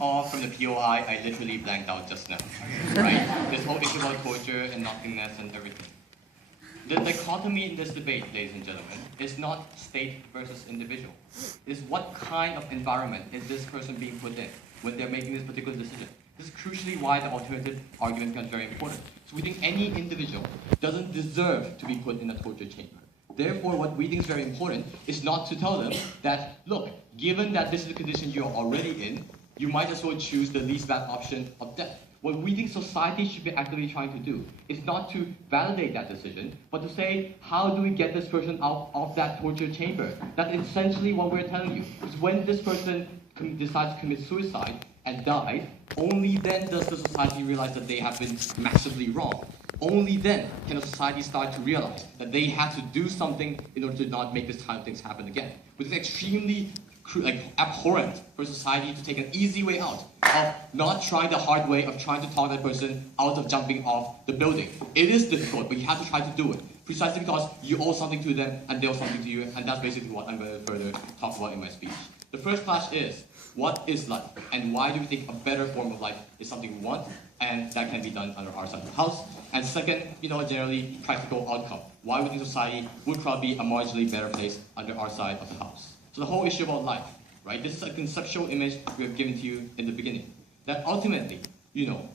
off from the POI I literally blanked out just now, right? This whole issue about torture and nothingness and everything. The dichotomy in this debate, ladies and gentlemen, is not state versus individual. It's what kind of environment is this person being put in when they're making this particular decision. This is crucially why the alternative argument becomes very important. So we think any individual doesn't deserve to be put in a torture chamber. Therefore, what we think is very important is not to tell them that, look, given that this is the condition you're already in, you might as well choose the least bad option of death. What we think society should be actively trying to do is not to validate that decision, but to say, how do we get this person out of that torture chamber? That's essentially what we're telling you. Because when this person decides to commit suicide and dies, only then does the society realize that they have been massively wrong. Only then can a society start to realize that they have to do something in order to not make this kind of things happen again. Which is extremely abhorrent for society to take an easy way out of not trying the hard way of trying to talk that person out of jumping off the building. It is difficult, but you have to try to do it. Precisely because you owe something to them and they owe something to you, and that's basically what I'm going to further talk about in my speech. The first clash is, what is life? And why do we think a better form of life is something we want, and that can be done under our side of the house? And second, generally practical outcome. Why we think society would probably be a marginally better place under our side of the house. So the whole issue about life, right? This is a conceptual image we have given to you in the beginning. That ultimately,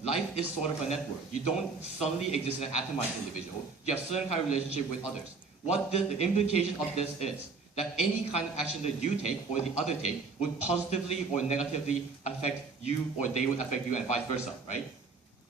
life is sort of a network. You don't suddenly exist in an atomized individual. You have certain kind of relationship with others. What the implication of this is that any kind of action that you take or the other take would positively or negatively affect you, or they would affect you, and vice versa, right?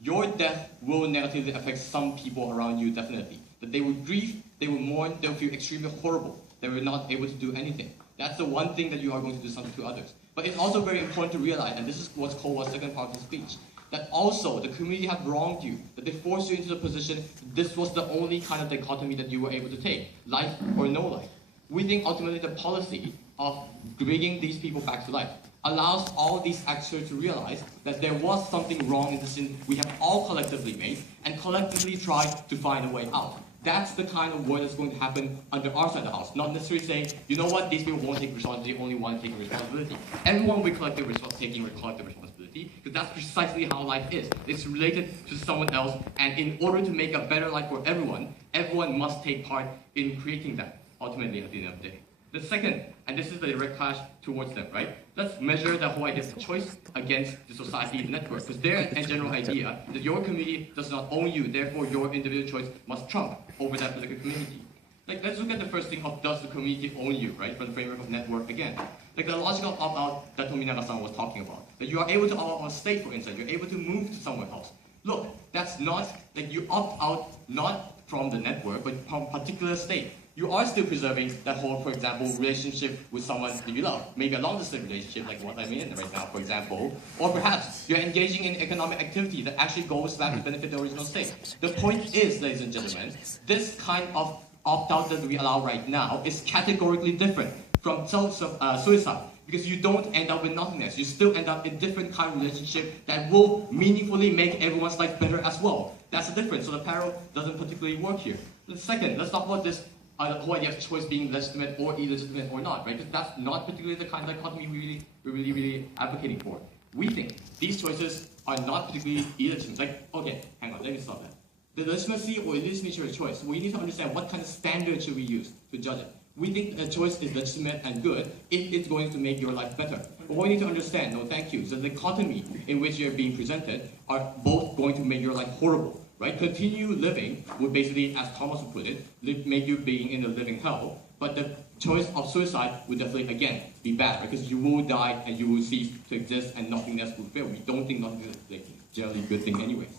Your death will negatively affect some people around you, definitely. That they would grieve, they would mourn, they would feel extremely horrible. They were not able to do anything. That's the one thing that you are going to do something to others. But it's also very important to realize, and this is what's Kowa's second part of his speech, that also the community have wronged you, that they forced you into the position this was the only kind of dichotomy that you were able to take, life or no life. We think ultimately the policy of bringing these people back to life allows all these actors to realize that there was something wrong in the decision we have all collectively made, and collectively try to find a way out. That's the kind of work that's going to happen under our side of the house. Not necessarily saying, you know what, these people won't take responsibility, only one taking responsibility. Everyone will be taking collective responsibility, because that's precisely how life is. It's related to someone else, and in order to make a better life for everyone, everyone must take part in creating that, ultimately at the end of the day. The second, and this is the direct clash towards them, right? Let's measure the whole idea of choice against the society network. Because there's a general idea that your community does not own you, therefore your individual choice must trump over that particular community. Let's look at the first thing of, does the community own you, right? From the framework of network again. The logical opt-out that Tominaga-san was talking about. That you are able to opt out of state, for instance, you're able to move to somewhere else. Look, that's not, you opt out not from the network, but from a particular state. You are still preserving that whole, for example, relationship with someone that you love. Maybe a long-distance relationship, like what I'm in right now, for example. Or perhaps you're engaging in economic activity that actually goes back to benefit the original state. The point is, ladies and gentlemen, this kind of opt-out that we allow right now is categorically different from suicide. Because you don't end up with nothingness. You still end up in different kind of relationship that will meaningfully make everyone's life better as well. That's the difference. So the parallel doesn't particularly work here. The second, let's talk about this whole idea of choice being legitimate or illegitimate or not, right? Because that's not particularly the kind of dichotomy we're really advocating for. We think these choices are not particularly illegitimate. Okay, hang on, let me stop that. The legitimacy or illegitimacy of a choice, we need to understand what kind of standard should we use to judge it. We think a choice is legitimate and good if it's going to make your life better. But what we need to understand, no thank you, is the dichotomy in which you're being presented are both going to make your life horrible. Right? Continue living would basically, as Thomas would put it, make you being in a living hell. But the choice of suicide would definitely, again, be bad, right? Because you will die and you will cease to exist and nothingness will fail. We don't think nothingness is generally a good thing anyways.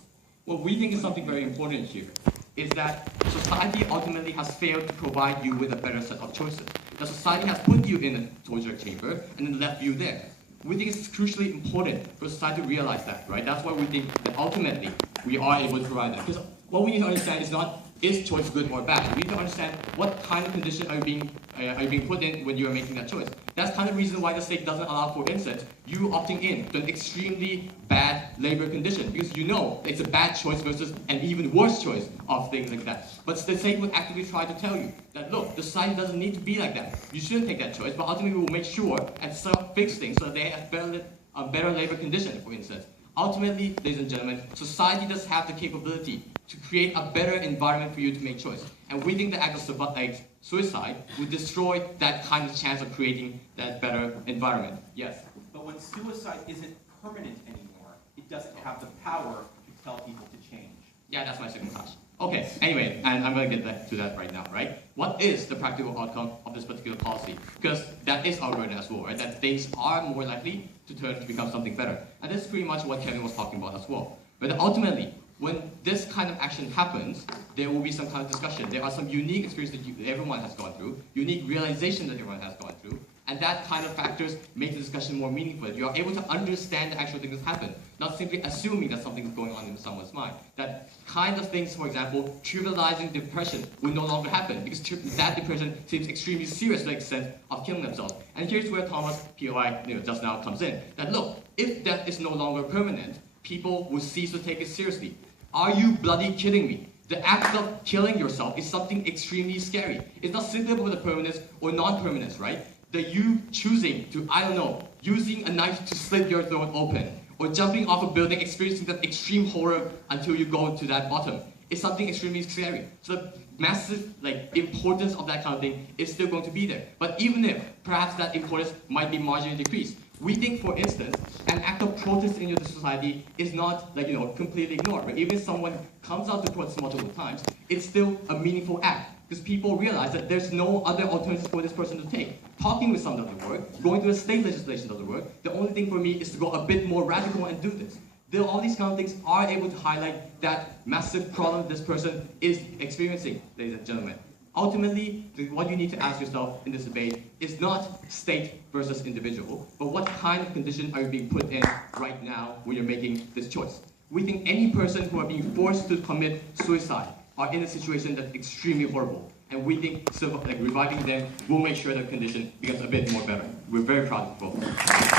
What we think is something very important here is that society ultimately has failed to provide you with a better set of choices. The society has put you in a torture chamber and then left you there. We think it's crucially important for society to realize that, right? That's why we think that ultimately we are able to provide that. Because what we need to understand is not, is choice good or bad? We need to understand what kind of condition are you being put in when you are making that choice. That's kind of the reason why the state doesn't allow, for instance, you opting in to an extremely bad labor condition, because you know it's a bad choice versus an even worse choice of things like that. But the state would actively try to tell you that, look, the society doesn't need to be like that. You shouldn't take that choice, but ultimately we will make sure and fix things so that they have better better labor condition, for instance. Ultimately, ladies and gentlemen, society does have the capability to create a better environment for you to make choice. And we think the act of suicide would destroy that kind of chance of creating that better environment. Yes? But when suicide isn't permanent anymore, it doesn't have the power to tell people to change. Yeah, that's my second class. Okay, anyway, and I'm going to get back to that right now, right? What is the practical outcome of this particular policy? Because that is our burden as well, right? That things are more likely to turn to become something better. And that's pretty much what Kevin was talking about as well. But ultimately, when this kind of action happens, there will be some kind of discussion. There are some unique experiences that everyone has gone through, unique realization that everyone has gone through, and that kind of factors make the discussion more meaningful. You are able to understand the actual things that happen, not simply assuming that something is going on in someone's mind. That kind of things, for example, trivializing depression will no longer happen because that depression seems extremely serious to the extent of killing themselves. And here's where Thomas POI just now comes in. That look, if death is no longer permanent, people will cease to take it seriously. Are you bloody kidding me? The act of killing yourself is something extremely scary. It's not simply about the permanence or non-permanence, right? The you choosing to, I don't know, using a knife to slit your throat open, or jumping off a building, experiencing that extreme horror until you go to that bottom, is something extremely scary. So the massive importance of that kind of thing is still going to be there. But even if perhaps that importance might be marginally decreased, we think, for instance, an act of protest in your society is not completely ignored. Right? Even if someone comes out to protest multiple times, it's still a meaningful act. Because people realize that there's no other alternative for this person to take. Talking with someone doesn't work. Going to the state legislation doesn't work. The only thing for me is to go a bit more radical and do this. All these kind of things are able to highlight that massive problem this person is experiencing, ladies and gentlemen. Ultimately, what you need to ask yourself in this debate is not state versus individual, but what kind of condition are you being put in right now when you're making this choice? We think any person who are being forced to commit suicide are in a situation that's extremely horrible. And we think reviving them will make sure the condition becomes a bit more better. We're very proud of both.